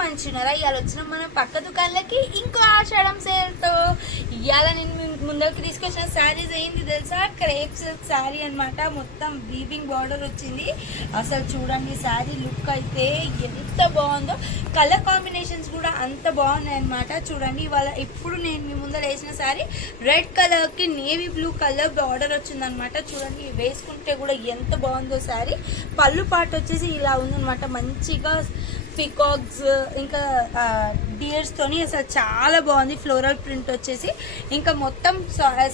మంచిగా ఇవాళ వచ్చిన మన పక్క దుకాణాలకి ఇంకో ఆషాఢం సేల్తో ఇవాళ నేను ముందరికి తీసుకొచ్చిన శారీస్ ఏంది తెలుసా, క్రేప్ సిల్క్ శారీ అనమాట. మొత్తం వీవింగ్ బార్డర్ వచ్చింది. అసలు చూడండి శారీ లుక్ అయితే ఎంత బాగుందో, కలర్ కాంబినేషన్స్ కూడా అంత బాగున్నాయి అనమాట. చూడండి ఇవాళ ఇప్పుడు నేను మీ ముందర వేసిన శారీ రెడ్ కలర్ కి నేవీ బ్లూ కలర్ బార్డర్ వచ్చిందనమాట. చూడండి వేసుకుంటే కూడా ఎంత బాగుందో శారీ. పళ్ళు పాటు వచ్చేసి ఇలా ఉందనమాట, మంచిగా పికాక్స్ ఇంకా డియర్స్ తోని అసలు చాలా బాగుంది. ఫ్లోరల్ ప్రింట్ వచ్చేసి ఇంకా మొత్తం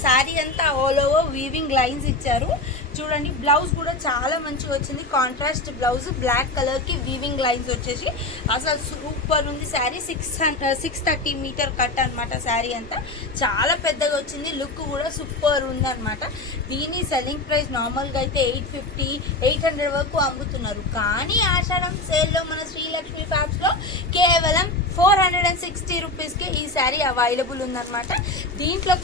శారీ అంతా ఆల్ ఓవర్ వీవింగ్ లైన్స్ ఇచ్చారు. చూడండి బ్లౌజ్ కూడా చాలా మంచిగా వచ్చింది, కాంట్రాస్ట్ బ్లౌజ్ బ్లాక్ కలర్ కి వీవింగ్ లైన్స్ వచ్చేసి అసలు సూపర్ ఉంది శారీ. 630 మీటర్ కట్ అనమాట. శారీ అంతా చాలా పెద్దగా వచ్చింది, లుక్ కూడా సూపర్ ఉంది అనమాట. దీని సెల్లింగ్ ప్రైస్ నార్మల్ గా అయితే 850 800 వరకు అమ్ముతున్నారు. కానీ ఆషాఢం సేల్ లో మన శ్రీలక్ష్మి ఫ్యాబ్స్ లో కేవలం 460 రూపీస్కి ఈ శారీ అవైలబుల్ ఉందన్నమాట. దీంట్లో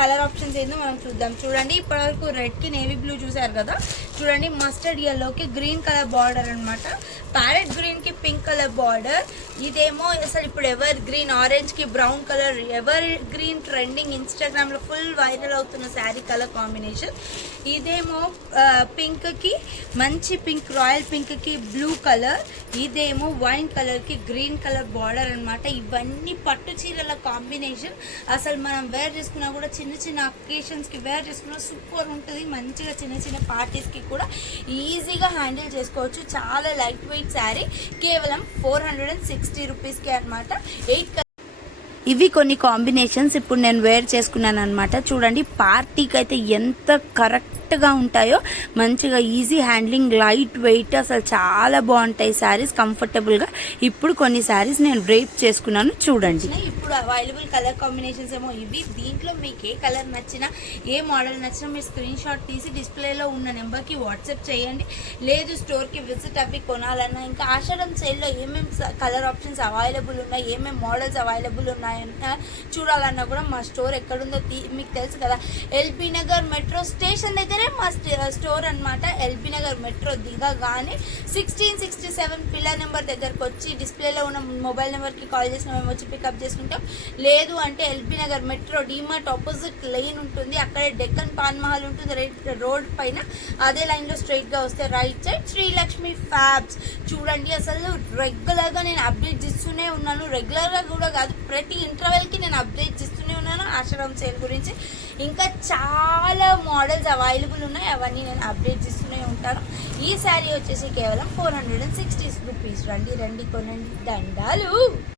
కలర్ ఆప్షన్స్ ఏందో మనం చూద్దాం. చూడండి ఇప్పటివరకు రెడ్కి నేవీ బ్లూ చూసారు కదా, చూడండి మస్టర్డ్ ఎల్లోకి గ్రీన్ కలర్ బార్డర్ అనమాట. ప్యారెట్ గ్రీన్కి పింక్ కలర్ బార్డర్. ఇదేమో అసలు ఇప్పుడు ఎవర్ గ్రీన్, ఆరెంజ్కి brown colour evergreen trending, ఇన్స్టాగ్రామ్లో ఫుల్ వైరల్ అవుతున్న శారీ కలర్ కాంబినేషన్. ఇదేమో పింక్కి మంచి పింక్, రాయల్ పింక్కి బ్లూ కలర్. ఇదేమో వైన్ కలర్కి గ్రీన్ కలర్ బార్డర్ అనమాట. ఇవన్నీ పట్టు చీరల కాంబినేషన్. అసలు మనం వేర్ చేసుకున్నా కూడా చిన్న చిన్న అకేషన్స్కి వేర్ చేసుకున్నా సూపర్ ఉంటుంది. మంచిగా చిన్న చిన్న పార్టీస్కి కూడా ఈజీగా హ్యాండిల్ చేసుకోవచ్చు. చాలా లైట్ వెయిట్ శారీ, కేవలం 460 రూపీస్కి అనమాట. ఇవి కొన్ని కాంబినేషన్స్ ఇప్పుడు నేను వేర్ చేసుకున్నాను అనమాట. చూడండి పార్టీకి అయితే ఎంత కరెక్ట్గా ఉంటాయో, మంచిగా ఈజీ హ్యాండ్లింగ్, లైట్ వెయిట్, అసలు చాలా బాగుంటాయి శారీస్ కంఫర్టబుల్గా. ఇప్పుడు కొన్ని శారీస్ నేను డ్రేప్ చేసుకున్నాను చూడండి. ఇప్పుడు అవైలబుల్ కలర్ కాంబినేషన్స్ ఏమో ఇవి. దీంట్లో మీకు ఏ కలర్ నచ్చినా, ఏ మోడల్ నచ్చినా మీరు స్క్రీన్ షాట్ తీసి డిస్ప్లేలో ఉన్న నెంబర్కి వాట్సాప్ చేయండి. లేదు స్టోర్కి విజిట్ అవ్వి కొనాలన్నా, ఇంకా ఆషాఢం సేల్లో ఏమేమి కలర్ ఆప్షన్స్ అవైలబుల్ ఉన్నాయి, ఏమేమి మోడల్స్ అవైలబుల్ ఉన్నాయి చూడాలన్నా కూడా మా స్టోర్ ఎక్కడుందో మీకు తెలుసు కదా, ఎల్బీ నగర్ మెట్రో స్టేషన్ దగ్గరే మా స్టోర్ అనమాట. ఎల్బీ నగర్ మెట్రో దిగగానే 1667 పిల్లర్ నెంబర్ దగ్గరకు వచ్చి డిస్ప్లేలో ఉన్న మొబైల్ నెంబర్కి కాల్ చేసిన మేము వచ్చి పికప్ చేసుకుంటాం. లేదు అంటే LB Nagar metro DMart opposite line ఉంటుంది, అక్కడే డెక్కన్ పాన్ మహల్ ఉంటుంది రోడ్ పైన. అదే లైన్లో స్ట్రైట్గా వస్తే రైట్ సైడ్ శ్రీలక్ష్మి ఫ్యాబ్స్. చూడండి అసలు రెగ్యులర్గా నేను అప్డేట్స్ ఇస్తూనే ఉన్నాను, రెగ్యులర్గా కూడా కాదు, ప్రతి ఇంటర్వెల్కి నేను అప్డేట్స్ ఇస్తూనే ఉన్నాను ఆషాఢం సేల్ గురించి. ఇంకా చాలా మోడల్స్ అవైలబుల్ ఉన్నాయి, అవన్నీ నేను అప్డేట్స్ ఇస్తూనే ఉంటాను. ఈ శారీ వచ్చేసి కేవలం 460 రూపీస్. రండి కొనండి, దండాలు.